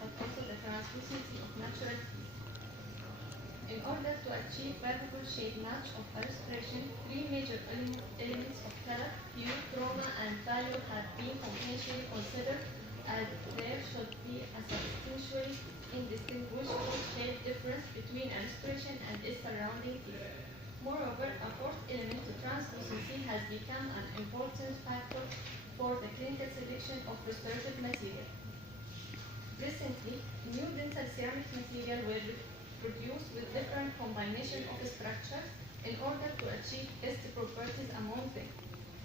but also the translucency of natural keys. In order to achieve vertical shade match of illustration, three major elements of color, hue, chroma, and value have been conventionally considered, as there should be a substantially indistinguishable shade difference between illustration and its surrounding text. Moreover, a fourth element, translucency, has become an important factor for the clinical selection of restorative material. Recently, new dental ceramic material were produced with different combination of structures in order to achieve best properties among them: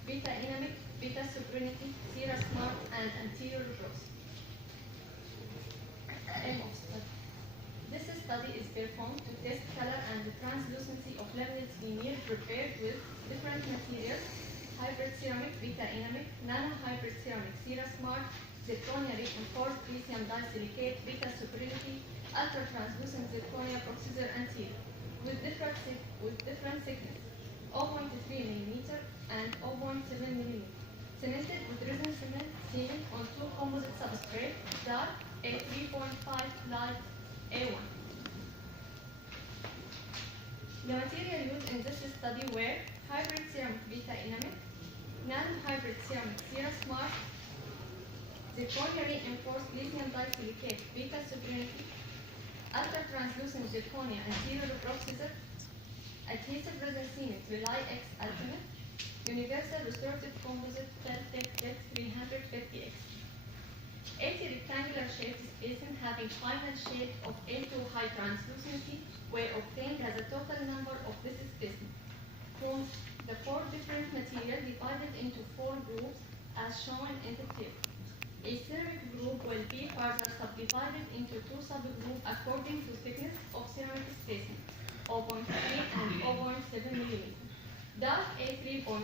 beta dynamic, beta sovereignty, Sierra smart, and anterior growth. Aim of study. This study is performed to test color and the translucency of laminates veneer prepared with different materials: hybrid ceramic, beta dynamic, nano hybrid ceramic, Sierra smart, zirconia reinforced lithium disilicate, beta sovereignty, ultra translucent zirconia processor anterior, with different thickness, 0.3 mm and 0.7 mm, cemented with resin cement on two composite substrates, dark A3.5, light A1. The material used in this study were hybrid ceramic beta dynamic, non-hybrid ceramic Sierra smart, zirconia reinforced lithium disilicate beta sovereignty, ultra translucent zirconia anterior processor, adhesive resin cement Rely X ultimate, universal restorative composite Feltec X 350X. 80 rectangular shades spacing having final shade of A2 high translucency were obtained as a total number of this spacing from the four different materials divided into four groups as shown in the table. A ceramic group will be further subdivided into two subgroups according to thickness of ceramic spacing, 0.3 and 0.7 mm. Dark A3.5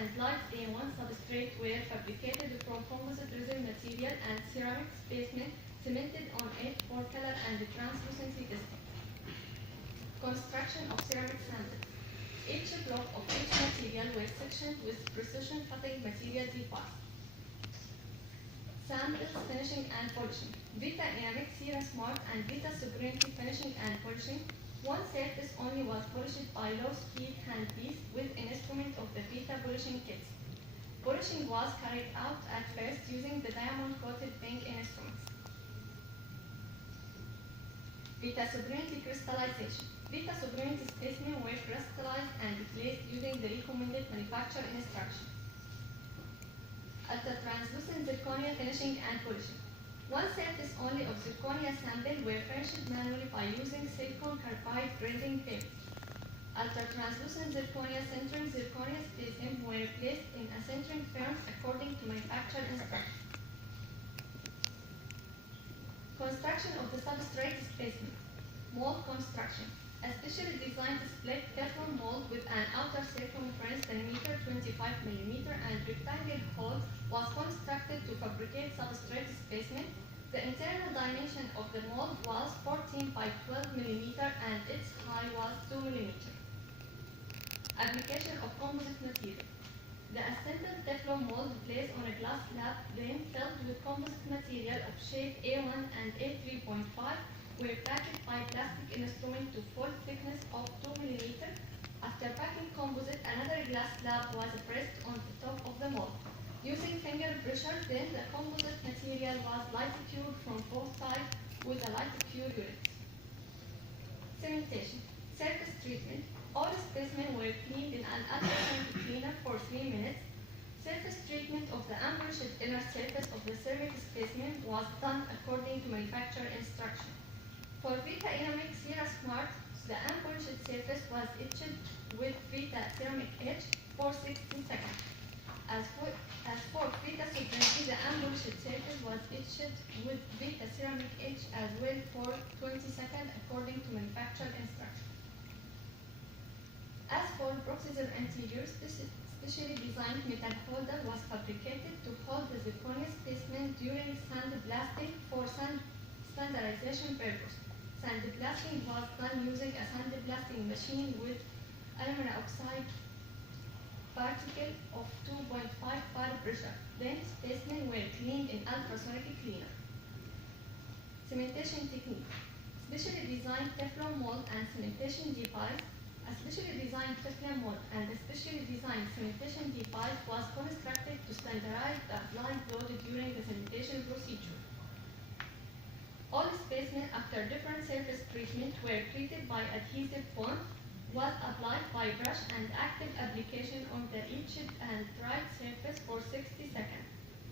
and light A1 substrate were fabricated from composite resin material and ceramic specimen cemented on it for color and translucency testing. Construction of ceramic samples. Each block of each material was sectioned with precision cutting material device. Samples, finishing and polishing. Beta dynamic, Sierra smart, and beta sovereignty finishing and polishing. One surface only was polished by low-speed hand piece with an instrument of the beta polishing kits. Polishing was carried out at first using the diamond-coated pink instruments. Beta sovereignty crystallization. Beta sovereignty specimen were crystallized and placed using the recommended manufacture instructions. Ultra-translucent zirconia finishing and polishing. One surface only of zirconia sample were finished manually by using silicon carbide grinding paper. Ultra-translucent zirconia centering zirconia specimen were placed in a centering firm according to manufacturer instructions. Construction of the substrate specimen. Mold construction. A specially designed split Teflon mold with an outer circumference centimeter 25 mm and rectangle hole was constructed to fabricate substrate specimen. The internal dimension of the mold was 14 by 12 mm and its height was 2 mm. Application of composite material. The assembled Teflon mold placed on a glass slab, then filled with composite material of shade A1 and A3.5 were packed by plastic instrument to full thickness of 2 mm. After packing composite, another glass slab was pressed on the top of the mold. Using finger pressure, then the composite material was light cured from both sides with a light cure unit. Cementation. Surface treatment. All specimens were cleaned in an ultrasonic cleaner for 3 minutes. Surface treatment of the unpolished inner surface of the ceramic specimen was done according to manufacturer instruction. For beta dynamic Sierra smart, the unpolished surface was etched with beta ceramic etch for 60 seconds. As for beta sovereignty, the unpolished surface was etched with beta ceramic etch as well for 20 seconds according to manufacturer instruction. As for processor anteriors, this specially designed metal holder was fabricated to hold the zirconia specimen during sandblasting for standardization purpose. Sandblasting was done using a sandblasting machine with aluminum oxide particle of 2.5 bar pressure. Then specimens were cleaned in ultrasonic cleaner. Cementation technique. Specially designed Teflon mold and cementation device. A specially designed Teflon mold and a specially designed cementation device was constructed to standardize the applied load during the cementation procedure. All specimens after different surface treatment were treated by adhesive bond, was applied by brush and active application on the etched and dried surface for 60 seconds.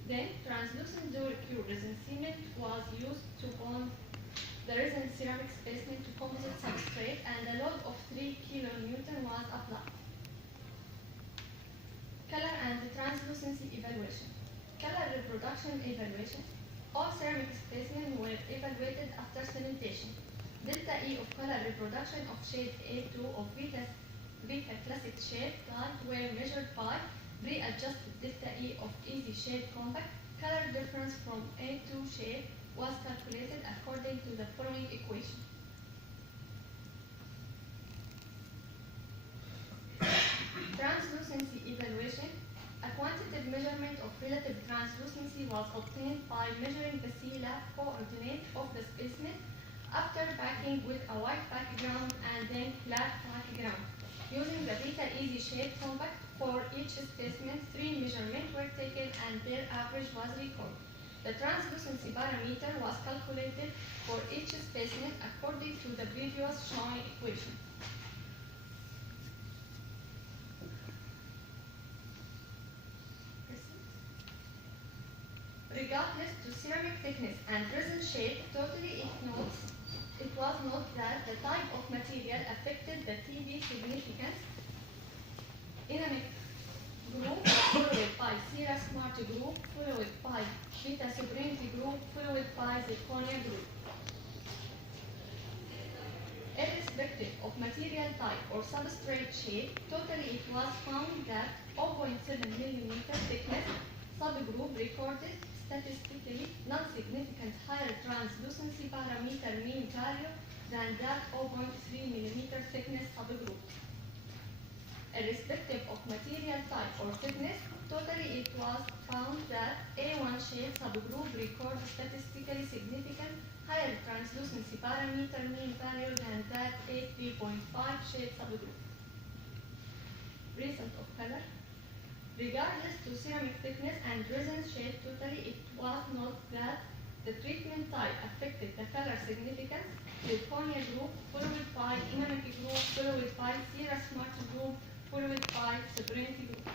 Then, translucent dual-cure resin cement was used to bond the resin ceramic specimen to composite substrate, and a load of 3 kN was applied. Color and translucency evaluation. Color reproduction evaluation. All ceramic specimens were evaluated after cementation. Delta E of color reproduction of shade A2 of beta classic shade type were measured by pre-adjusted delta E of easy shade compact. Color difference from A2 shade was calculated according to the following equation. Translucency evaluation. A quantitative measurement of relative translucency was obtained by measuring the C-lab coordinate of the specimen after packing with a white background and then black background. Using the beta easy shade compact for each specimen, 3 measurements were taken and their average was recorded. The translucency parameter was calculated for each specimen according to the previous shown equation. Regardless to ceramic thickness and resin shape, totally it was noted that the type of material affected the TB significance. Dynamic group followed by Sierra Smart group followed by Beta Sovereignty group followed by Zirconia group. Irrespective of material type or substrate shape, totally it was found that 0.7 mm thickness subgroup recorded statistically non-significant higher translucency parameter mean value than that 0.3 mm thickness subgroup. Irrespective of material type or thickness, totally it was found that A1 shade subgroup records statistically significant higher translucency parameter mean value than that A3.5 shade subgroup. Result of color. Regardless to ceramic thickness and resin shade, totally it was noted that the treatment type affected the color significance. Zirconia group followed by Dynamic group followed by Sierra Smart group followed by Sovereignty group.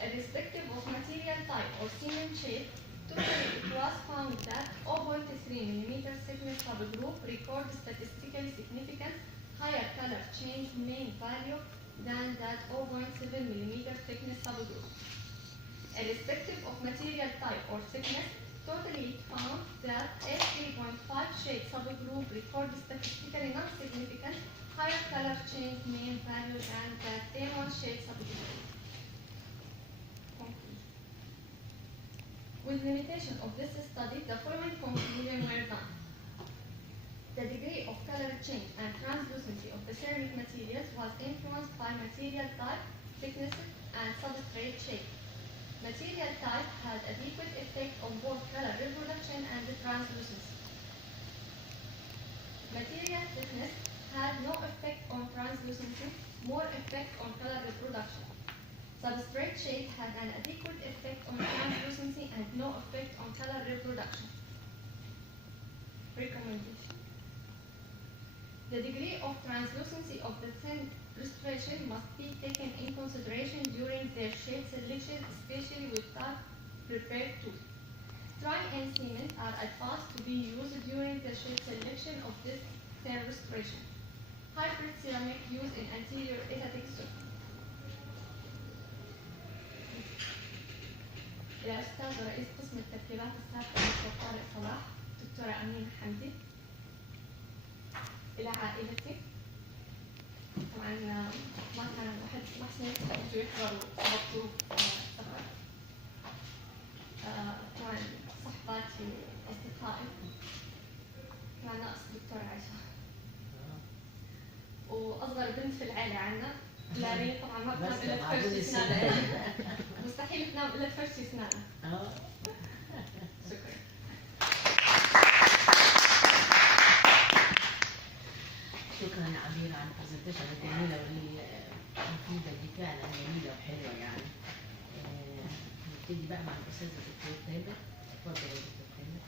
Irrespective of material type or cement shape, totally it was found that 0.3 mm thickness subgroup records statistically significant higher color change mean value than that 0.7 mm thickness subgroup. Irrespective of material type or thickness, totally it found that A3.5 shade subgroup records statistically non-significant higher color change mean value than that A1 shade subgroup. With limitation of this study, the following conclusions were done. The degree of color change and translucency of the ceramic materials was influenced by material type, thickness, and substrate shape. Material type had adequate effect on both color reproduction and translucency. Material thickness had no effect on translucency, more effect on color reproduction. Substrate shape had an adequate effect on translucency and no effect on color reproduction. Recommendation. The degree of translucency of the thin illustration must be taken in consideration during their shade selection, especially with dark prepared tools. Dry and cement are advised to be used during the shade selection of this thin illustration. Hybrid ceramic used in anterior aesthetic surface. يا أستاذ رئيس قسم التركيبات السابقة دكتور طارق صلاح، دكتورة أمينة حمدي. إلى عائلتي. طبعا ما كان واحد محسن يجوا يحضروا الظروف السفر. طبعا صحباتي وأصدقائي. طبعا ناقص دكتورة عائشة. وأصغر بنت في العائلة عنا. لارين طبعا ما بتنام إلا تفرشي سنانها. مستحيل تنام إلا تفرشي سنانها. شكرا. عبير عن البرزنتيشن الجميله والمفيده دي، فعلا جميله وحلوه يعني. نبتدي بقى مع الاستاذ الدكتور تامر. اتفضل يا دكتور تامر.